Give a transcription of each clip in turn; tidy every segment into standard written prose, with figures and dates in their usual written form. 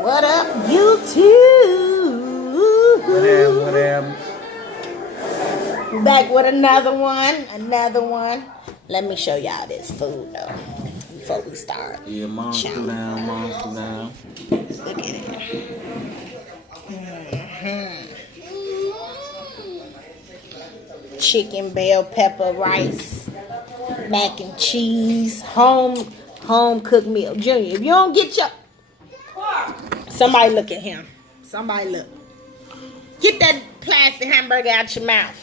What up, YouTube? What up? Back with another one. Let me show y'all this food though before we start. Yeah, mom's too down. Look at it. Chicken, bell pepper, rice, mac and cheese, home cooked meal. Junior, if you don't get your... Somebody look at him. Somebody look. Get that plastic hamburger out your mouth.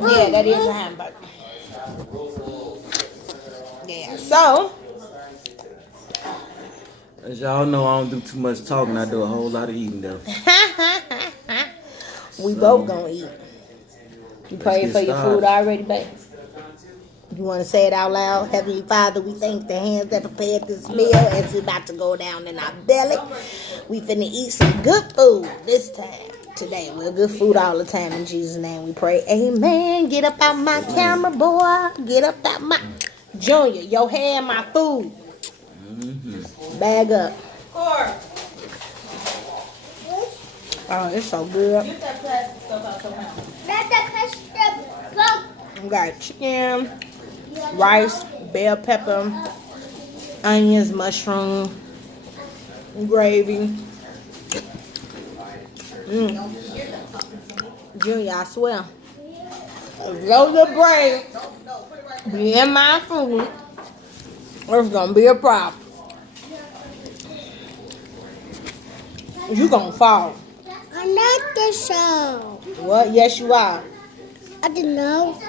Yeah, that is a hamburger. Yeah, so... As y'all know, I don't do too much talking. I do a whole lot of eating, though. We both gonna eat. You praying for your food already, babe? You want to say it out loud? Heavenly Father, we thank the hands that prepared this meal as it's about to go down in our belly. We finna eat some good food this time. Today, we're good food all the time. In Jesus' name we pray. Amen. Get up out my camera, boy. Get up out my... Junior, your hand, my food. Bag up. Oh, it's so good. Get that plastic stuff out your mouth. We got chicken, rice, bell pepper, onions, mushroom, gravy. Junior, I swear, if your brain be in my food, there's gonna be a problem. You gonna fall. I'm not the show. What? Yes, you are. I didn't know.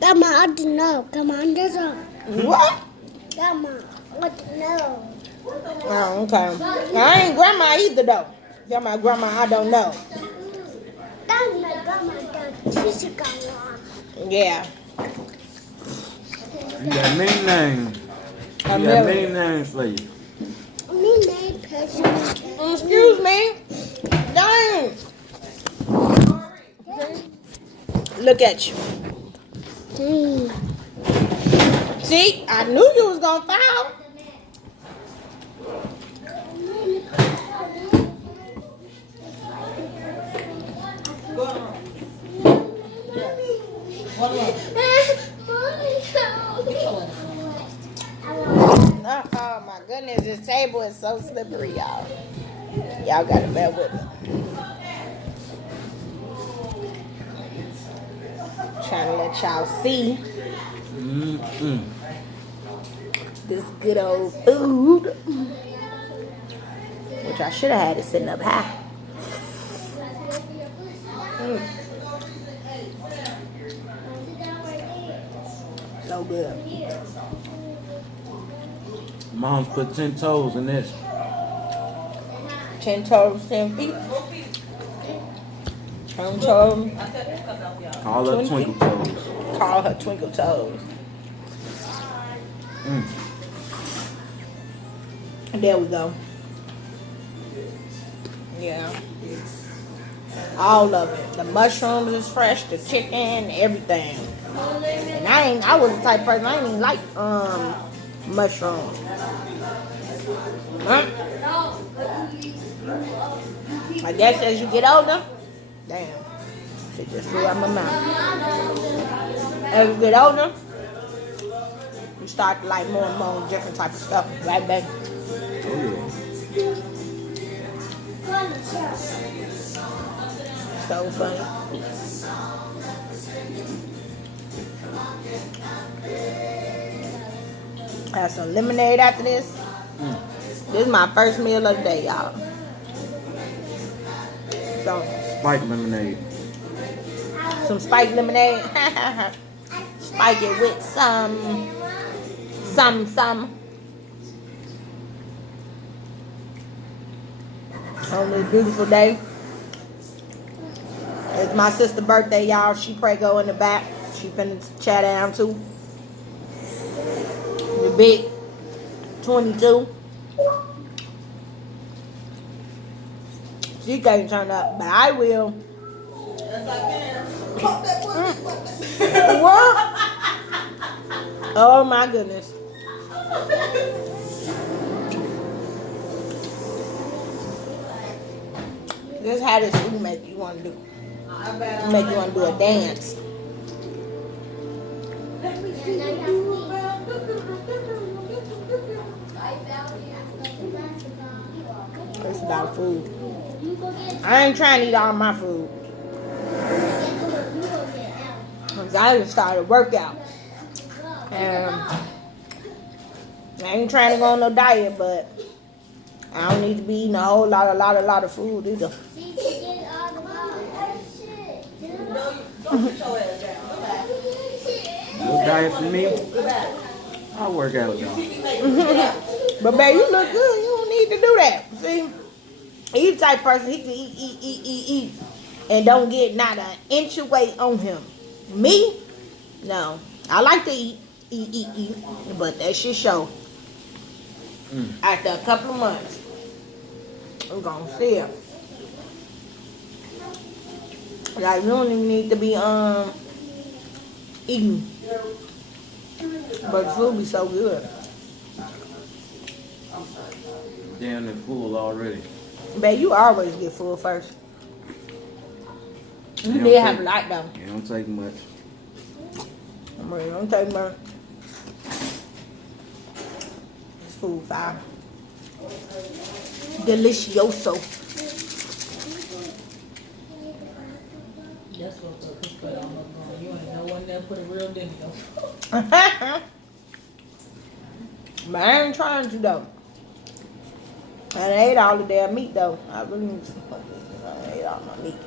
Come on, I didn't know. Come on, there's a. What? Come on, I didn't know. Oh, okay. I ain't grandma either, though. Tell my grandma I don't know. That's my grandma. She's a grandma. Yeah. You got many names. You got many names for you. Me name person. Excuse me. Dang. Look at you. See, I knew you was gonna foul. Oh my goodness, this table is so slippery, y'all. Y'all gotta bear with me. Trying to let y'all see this good old food, which I should have had it sitting up high. So good. Mom's put 10 toes in this. 10 toes, 10 feet. 10 toes. Call her twinkle toes. Call her twinkle toes. And there we go. Yeah. All of it. The mushrooms is fresh, the chicken, everything. And I was the type of person, I didn't even like mushrooms. Huh? I guess as you get older, damn, shit just flew out my mouth. As you get older, you start to like more and more different type of stuff, right, baby? So funny. I have some lemonade after this. This is my first meal of the day, y'all. So, Spike lemonade. some spiked lemonade. Spike it with some. On this beautiful day. It's my sister's birthday, y'all. She Prego in the back. She finna chat down too. The big 22. She can't turn up, but I will. Yes, I can. Pop that one. What? Oh my goodness. Just how this food make you want to do. I bet Make you want to do a dance. Let me see you do It's about food. I ain't trying to eat all my food. Cause I just started a workout. And I ain't trying to go on no diet, but I don't need to be eating a whole lot of food either. Don't put your ass down. Go back. No diet for me. Go back. I work out though. But babe, you look good. You don't need to do that. See, he's the type of person he can eat, and don't get not an inch of weight on him. Me, no. I like to eat, but that shit show. After a couple of months, I'm gonna see it. Like you don't even need to be eating, but the food be so good. Damn, they're full already. Babe, you always get full first. You It did don't have a take- lot though. It don't take much. I'm ready. Don't take much. It's food fire. Delicioso. That's what the put on my You ain't no one there put a real dinner But I ain't trying to though. And I ate all the damn meat though. I really need some fucking meat. I ate all my meat.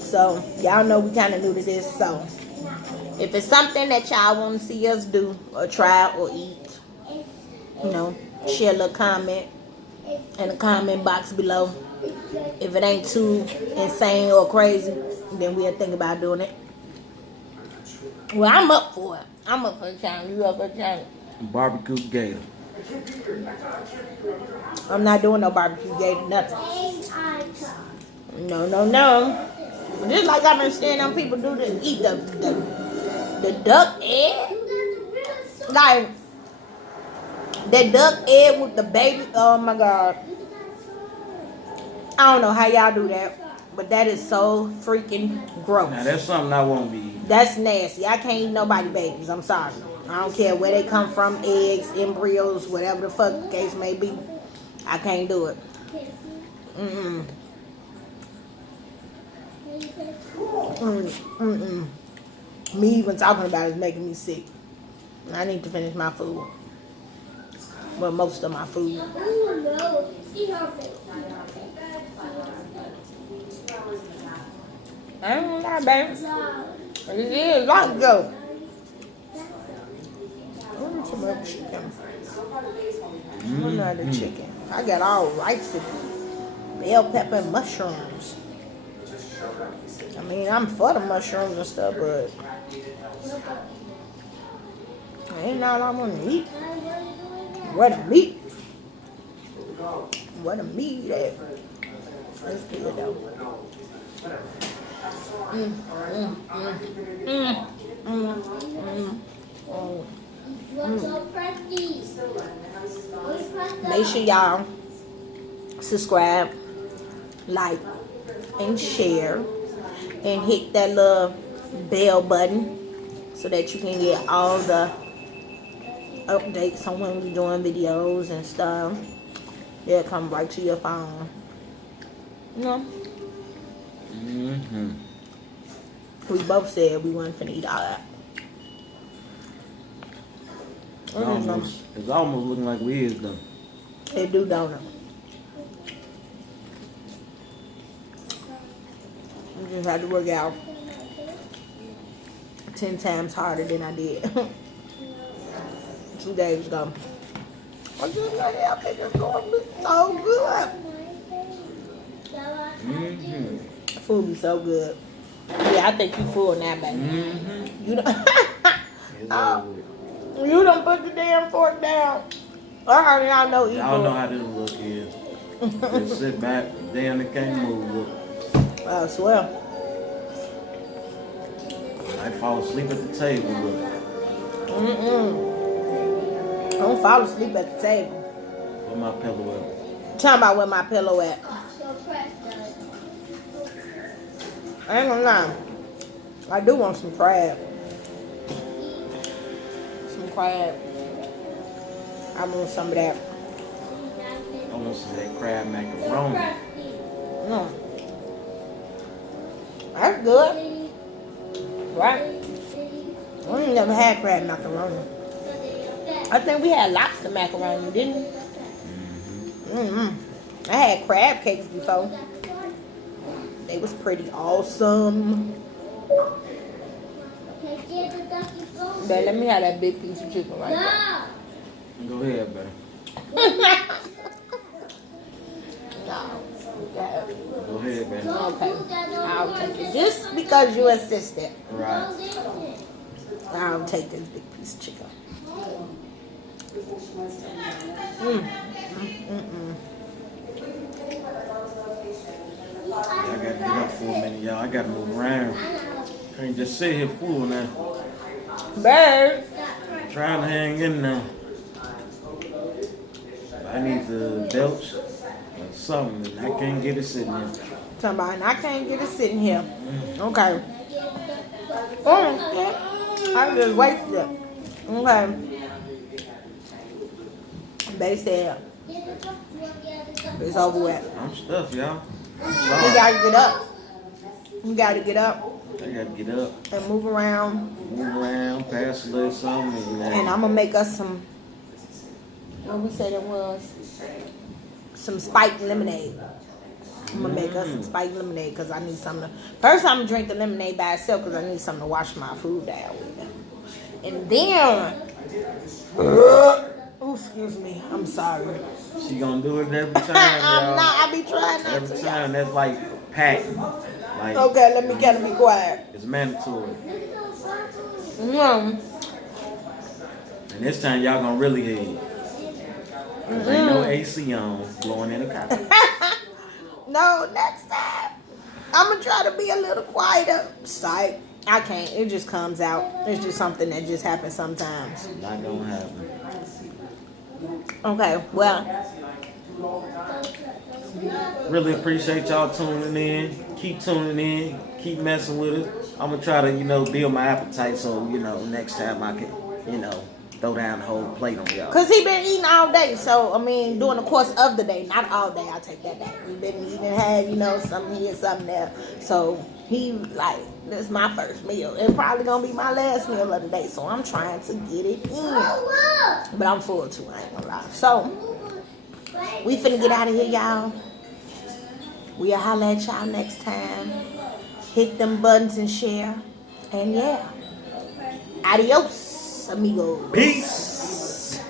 So y'all know we kind of new to this. So if it's something that y'all want to see us do or try or eat, you know, share a little comment in the comment box below. If it ain't too insane or crazy, then we'll think about doing it. Well, I'm up for it. I'm up for the challenge. You up for the challenge? Barbecue gator. I'm not doing no barbecue gator, nothing. No. Just like I've been seeing them people do to eat the duck egg. Like, that duck egg with the baby. Oh my God. I don't know how y'all do that, but that is so freaking gross. Now that's something I won't be eating. That's nasty. I can't eat nobody babies. I'm sorry. I don't care where they come from, eggs, embryos, whatever the fuck the case may be. I can't do it. Me even talking about it is making me sick. I need to finish my food. Well, most of my food. I don't know, baby. It is long ago. Some other chicken. Another chicken. I got all rice and bell pepper and mushrooms. I mean, I'm for the mushrooms and stuff, but ain't all I want to eat. What a meat. What a meat at. That's good though. Make sure y'all subscribe, like, and share, and hit that little bell button so that you can get all the updates on when we're doing videos and stuff. They'll come right to your phone. You know? We both said we wasn't finna eat all that. It's almost looking like we is though. It do, don't it? I just had to work out 10 times harder than I did 2 days ago. I just like, I think it's going to be so good. Food be so good. Yeah, I think you full now, baby. You don't. Oh, you don't put the damn fork down. I heard y'all know eat. Y'all know how this look is. Just sit back, damn, it can't move. I swear. I fall asleep at the table. I don't fall asleep at the table. Where my pillow at? Talking about where my pillow at. I ain't gonna lie. I do want some crab. Some crab. I want some of that. I want some of that crab macaroni. Mm. That's good. Right? We ain't never had crab macaroni. I think we had lobster macaroni, didn't we? I had crab cakes before. They was pretty awesome. But let me have that big piece of chicken right there. Go ahead, baby. No. Go ahead, baby. Okay. I'll take it. Just because you insisted. Right. I'll take this big piece of chicken. I gotta get up for a minute, y'all. I gotta move around. Can't just sit here full now. Bird. Trying to hang in now. I need the belch or something. I can't get it sitting here. Somebody, I can't get it sitting here. Okay. Oh, I just wasted it. Okay. They said it's over with. I'm stuffed, y'all. I'm You sorry. gotta get up. You gotta get up I gotta get up, and move around. move around, pass a little something. And I'm gonna make us some, what we said it was, some spiked lemonade. I'm gonna make us some spiked lemonade because I need something to, first I'm gonna drink the lemonade by itself because I need something to wash my food down with. And then, oh, excuse me, I'm sorry. She gonna do it every time, I'm y'all. not, I be trying not Every to. time, that's like packed. Like, Okay, let me kind of be quiet. it's mandatory. Mm. And this time, y'all gonna really hear it. 'Cause ain't no AC on, blowing in the car. No, next time. I'm going to try to be a little quieter. Psych. I can't. It just comes out. It's just something that just happens sometimes. Not gonna happen. Okay, well. Really appreciate y'all tuning in. Keep tuning in. Keep messing with it. I'm gonna try to, build my appetite so, next time I can, throw down the whole plate on y'all. Because he been eating all day. So, during the course of the day. Not all day. I'll take that back. He been eating, had, something here, something there. So, he, this is my first meal. It's probably going to be my last meal of the day. So, I'm trying to get it in. But I'm full, too. I ain't going to lie. So, we finna get out of here, y'all. We'll holler at y'all next time. Hit them buttons and share. And, yeah. Adios, amigos. Peace.